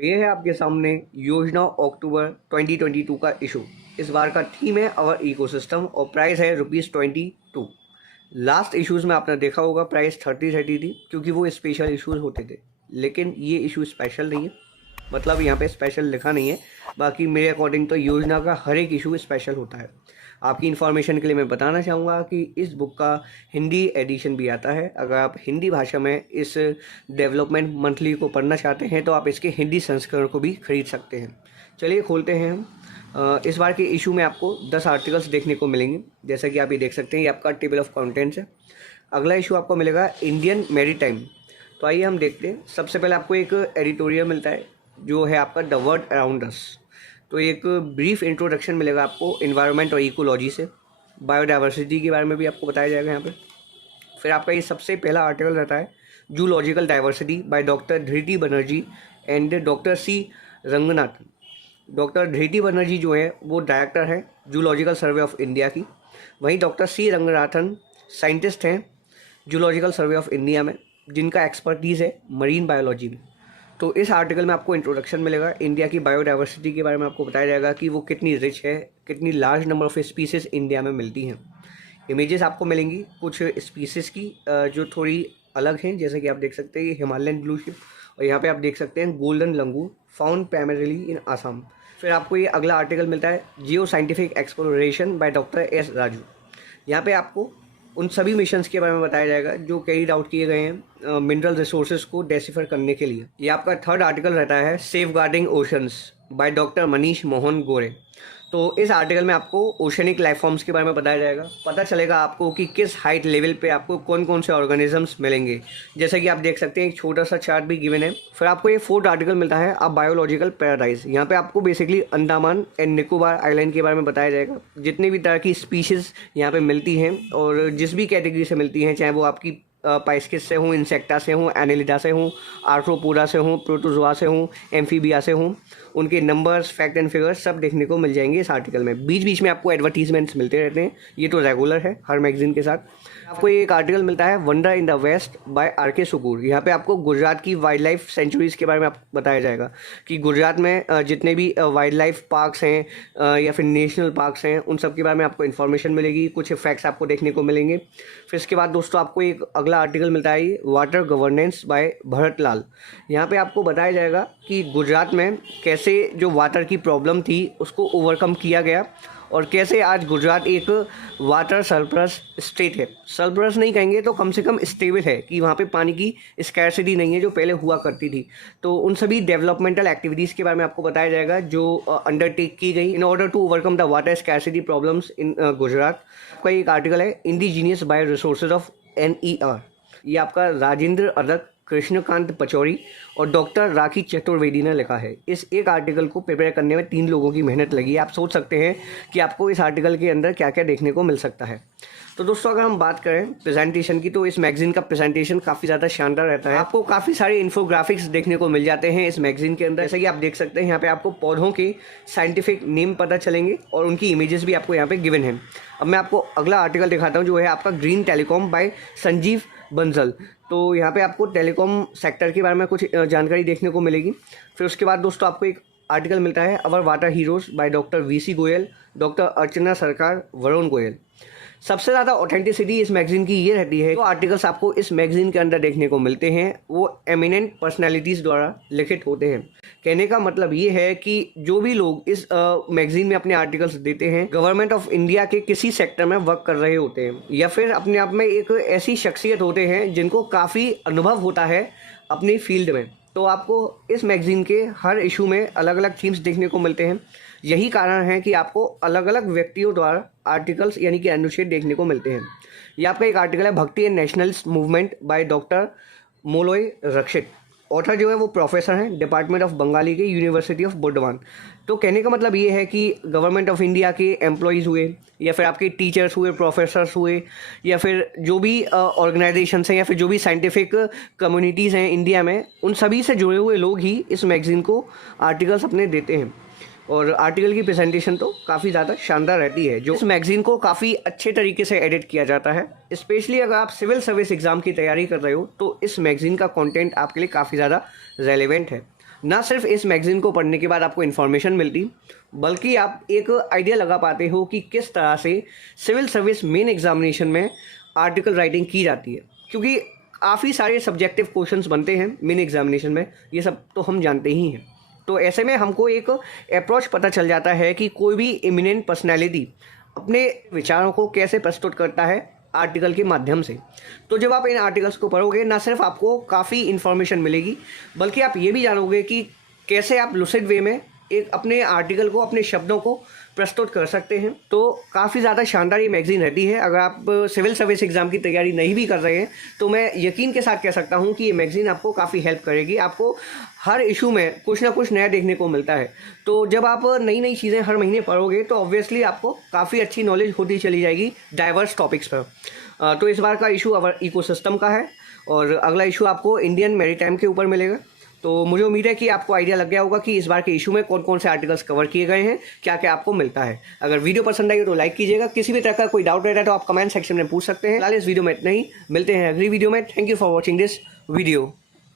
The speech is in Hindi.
ये है आपके सामने योजना अक्टूबर 2022 का इशू। इस बार का थीम है अवर इकोसिस्टम और प्राइस है ₹22। लास्ट इश्यूज़ में आपने देखा होगा प्राइस 30 थी क्योंकि वो स्पेशल इश्यूज होते थे, लेकिन ये इशू स्पेशल नहीं है। मतलब यहाँ पे स्पेशल लिखा नहीं है, बाकी मेरे अकॉर्डिंग तो योजना का हर एक इशू स्पेशल होता है। आपकी इन्फॉर्मेशन के लिए मैं बताना चाहूँगा कि इस बुक का हिंदी एडिशन भी आता है। अगर आप हिंदी भाषा में इस डेवलपमेंट मंथली को पढ़ना चाहते हैं तो आप इसके हिंदी संस्करण को भी खरीद सकते हैं। चलिए खोलते हैं हम। इस बार के इशू में आपको 10 आर्टिकल्स देखने को मिलेंगे, जैसा कि आप ये देख सकते हैं। ये आपका टेबल ऑफ कंटेंट्स है। अगला इशू आपको मिलेगा इंडियन मैरीटाइम। तो आइए हम देखते हैं। सबसे पहले आपको एक एडिटोरियल मिलता है जो है आपका द वर्ल्ड अराउंड अस। तो एक ब्रीफ इंट्रोडक्शन मिलेगा आपको इन्वायरमेंट और इकोलॉजी से। बायोडाइवर्सिटी के बारे में भी आपको बताया जाएगा यहाँ पे। फिर आपका ये सबसे पहला आर्टिकल रहता है zoological diversity by doctor Dhriti Banerjee and doctor C Ranganathan. Doctor Dhriti Banerjee जो है वो डायरेक्टर है जूलॉजिकल सर्वे ऑफ इंडिया की। वहीं डॉक्टर सी रंगनाथन साइंटिस्ट हैं जूलॉजिकल सर्वे ऑफ इंडिया में, जिनका एक्सपर्टीज़ है मरीन बायोलॉजी में। तो इस आर्टिकल में आपको इंट्रोडक्शन मिलेगा। इंडिया की बायोडाइवर्सिटी के बारे में आपको बताया जाएगा कि वो कितनी रिच है, कितनी large number of species India में मिलती हैं। इमेजेस आपको मिलेंगी कुछ स्पीसीज की जो थोड़ी अलग हैं, जैसे कि आप देख सकते हैं ये हिमालयन ब्लू शिप, और यहाँ पे आप देख सकते हैं golden langur found primarily in Assam. फिर आपको ये अगला आर्टिकल मिलता है geo scientific exploration by doctor S Raju. यहाँ पे आपको उन सभी मिशंस के बारे में बताया जाएगा जो कैरीड आउट किए गए हैं मिनरल रिसोर्सेज को डेसिफर करने के लिए। ये आपका थर्ड आर्टिकल रहता है safeguarding oceans by doctor Manish Mohan Gore. तो इस आर्टिकल में आपको ओशनिक लाइफ फॉर्म्स के बारे में बताया जाएगा। पता चलेगा आपको कि किस हाइट लेवल पे आपको कौन कौन से ऑर्गेनिजम्स मिलेंगे, जैसे कि आप देख सकते हैं एक छोटा सा चार्ट भी गिवन है। फिर आपको ये फोर्थ आर्टिकल मिलता है अब बायोलॉजिकल पैराडाइज। यहाँ पे आपको basically Andaman and Nicobar island के बारे में बताया जाएगा। जितनी भी तरह की स्पीशीज़ यहाँ पे मिलती हैं और जिस भी कैटेगरी से मिलती हैं, चाहे वो आपकी पाइस्किस से हूँ, इंसेक्टा से हूँ, एनेलिडा से हूँ, आर्थ्रोपोडा से हूँ, प्रोटोजोआ से हूँ, एम्फीबिया से हूँ, उनके नंबर्स, फैक्ट एंड फिगर्स सब देखने को मिल जाएंगे इस आर्टिकल में। बीच बीच में आपको एडवर्टीजमेंट्स मिलते रहते हैं, ये तो रेगुलर है हर मैगजीन के साथ। आपको एक आर्टिकल मिलता है wonder in the west by R K Sukur. यहाँ पे आपको गुजरात की वाइल्ड लाइफ सेंचुरीज़ के बारे में बताया जाएगा कि गुजरात में जितने भी वाइल्ड लाइफ पार्क्स हैं या फिर नेशनल पार्क्स हैं, उन सब के बारे में आपको इन्फॉर्मेशन मिलेगी, कुछ फैक्ट्स आपको देखने को मिलेंगे। फिर इसके बाद दोस्तों आपको एक अगला आर्टिकल मिलता है water governance bye Bharat Lal. यहाँ पे आपको बताया जाएगा कि गुजरात में कैसे जो वाटर की प्रॉब्लम थी उसको ओवरकम किया गया और कैसे आज गुजरात एक वाटर सरप्लस स्टेट है। सरप्लस नहीं कहेंगे तो कम से कम स्टेबल है कि वहाँ पे पानी की स्कैर्सिटी नहीं है जो पहले हुआ करती थी। तो उन सभी डेवलपमेंटल एक्टिविटीज़ के बारे में आपको बताया जाएगा जो अंडरटेक की गई in order to overcome the water scarcity problems in Gujarat. आपका एक आर्टिकल है indigenous bio resources of NER। ये आपका राजेंद्र अरक, कृष्णकांत पचौरी और डॉक्टर राखी चतुर्वेदी ने लिखा है। इस एक आर्टिकल को प्रिपेयर करने में 3 लोगों की मेहनत लगी है। आप सोच सकते हैं कि आपको इस आर्टिकल के अंदर क्या क्या देखने को मिल सकता है। तो दोस्तों अगर हम बात करें प्रेजेंटेशन की, तो इस मैगजीन का प्रेजेंटेशन काफ़ी ज़्यादा शानदार रहता है। आपको काफ़ी सारे इन्फोग्राफिक्स देखने को मिल जाते हैं इस मैगजीन के अंदर। जैसे कि आप देख सकते हैं यहाँ पे आपको पौधों के साइंटिफिक नेम पता चलेंगे और उनकी इमेजेस भी आपको यहाँ पे गिवन है। अब मैं आपको अगला आर्टिकल दिखाता हूँ जो है आपका green telecom by Sanjeev Bansal. तो यहाँ पे आपको टेलीकॉम सेक्टर के बारे में कुछ जानकारी देखने को मिलेगी। फिर उसके बाद दोस्तों आपको एक आर्टिकल मिलता है our water heroes by doctor VC Goyal, doctor Archana Sarkar, Varun Goyal. सबसे ज़्यादा ऑथेंटिसिटी इस मैगजीन की ये रहती है, जो आर्टिकल्स आपको इस मैगजीन के अंदर देखने को मिलते हैं वो एमिनेंट पर्सनैलिटीज़ द्वारा लिखित होते हैं। कहने का मतलब ये है कि जो भी लोग इस मैगजीन में अपने आर्टिकल्स देते हैं गवर्नमेंट ऑफ इंडिया के किसी सेक्टर में वर्क कर रहे होते हैं या फिर अपने आप में एक ऐसी शख्सियत होते हैं जिनको काफ़ी अनुभव होता है अपनी फील्ड में। तो आपको इस मैगजीन के हर इशू में अलग अलग थीम्स देखने को मिलते हैं। यही कारण है कि आपको अलग अलग व्यक्तियों द्वारा आर्टिकल्स यानी कि अनुच्छेद देखने को मिलते हैं। ये आपका एक आर्टिकल है भक्ति and nationalist movement by doctor Molloy Rakshit. Author जो है वो प्रोफेसर हैं डिपार्टमेंट ऑफ बंगाली के यूनिवर्सिटी ऑफ बुर्दवान। तो कहने का मतलब ये है कि गवर्नमेंट ऑफ इंडिया के एम्प्लॉयज़ हुए या फिर आपके टीचर्स हुए, प्रोफेसर्स हुए या फिर जो भी ऑर्गेनाइजेशंस हैं या फिर जो भी साइंटिफिक कम्युनिटीज़ हैं इंडिया में, उन सभी से जुड़े हुए लोग ही इस मैगज़ीन को आर्टिकल्स अपने देते हैं। और आर्टिकल की प्रेजेंटेशन तो काफ़ी ज़्यादा शानदार रहती है, जो इस मैगज़ीन को काफ़ी अच्छे तरीके से एडिट किया जाता है। स्पेशली अगर आप सिविल सर्विस एग्ज़ाम की तैयारी कर रहे हो तो इस मैगज़ीन का कंटेंट आपके लिए काफ़ी ज़्यादा रेलेवेंट है। ना सिर्फ इस मैगज़ीन को पढ़ने के बाद आपको इन्फॉर्मेशन मिलती, बल्कि आप एक आइडिया लगा पाते हो कि किस तरह से सिविल सर्विस मेन एग्जामिनेशन में आर्टिकल राइटिंग की जाती है, क्योंकि काफ़ी सारे सब्जेक्टिव क्वेश्चंस बनते हैं मेन एग्जामिनेशन में, ये सब तो हम जानते ही हैं। तो ऐसे में हमको एक अप्रोच पता चल जाता है कि कोई भी इमिनेंट पर्सनैलिटी अपने विचारों को कैसे प्रस्तुत करता है आर्टिकल के माध्यम से। तो जब आप इन आर्टिकल्स को पढ़ोगे, ना सिर्फ आपको काफ़ी इन्फॉर्मेशन मिलेगी, बल्कि आप ये भी जानोगे कि कैसे आप लुसिड वे में एक अपने आर्टिकल को, अपने शब्दों को प्रस्तुत कर सकते हैं। तो काफ़ी ज़्यादा शानदार ये मैगज़ीन रहती है। अगर आप सिविल सर्विस एग्ज़ाम की तैयारी नहीं भी कर रहे हैं तो मैं यकीन के साथ कह सकता हूँ कि ये मैगज़ीन आपको काफ़ी हेल्प करेगी। आपको हर इशू में कुछ ना कुछ नया देखने को मिलता है। तो जब आप नई नई चीज़ें हर महीने पढ़ोगे तो ऑब्वियसली आपको काफ़ी अच्छी नॉलेज होती चली जाएगी डाइवर्स टॉपिक्स पर। तो इस बार का इशू अवर इकोसिस्टम का है और अगला इशू आपको इंडियन मैरीटाइम के ऊपर मिलेगा। तो मुझे उम्मीद है कि आपको आइडिया लग गया होगा कि इस बार के इशू में कौन कौन से आर्टिकल्स कवर किए गए हैं, क्या क्या आपको मिलता है। अगर वीडियो पसंद आई तो लाइक कीजिएगा। किसी भी तरह का कोई डाउट रहता है तो आप कमेंट सेक्शन में पूछ सकते हैं। फिलहाल इस वीडियो में इतना ही, मिलते हैं अगली वीडियो में। Thank you for watching this video.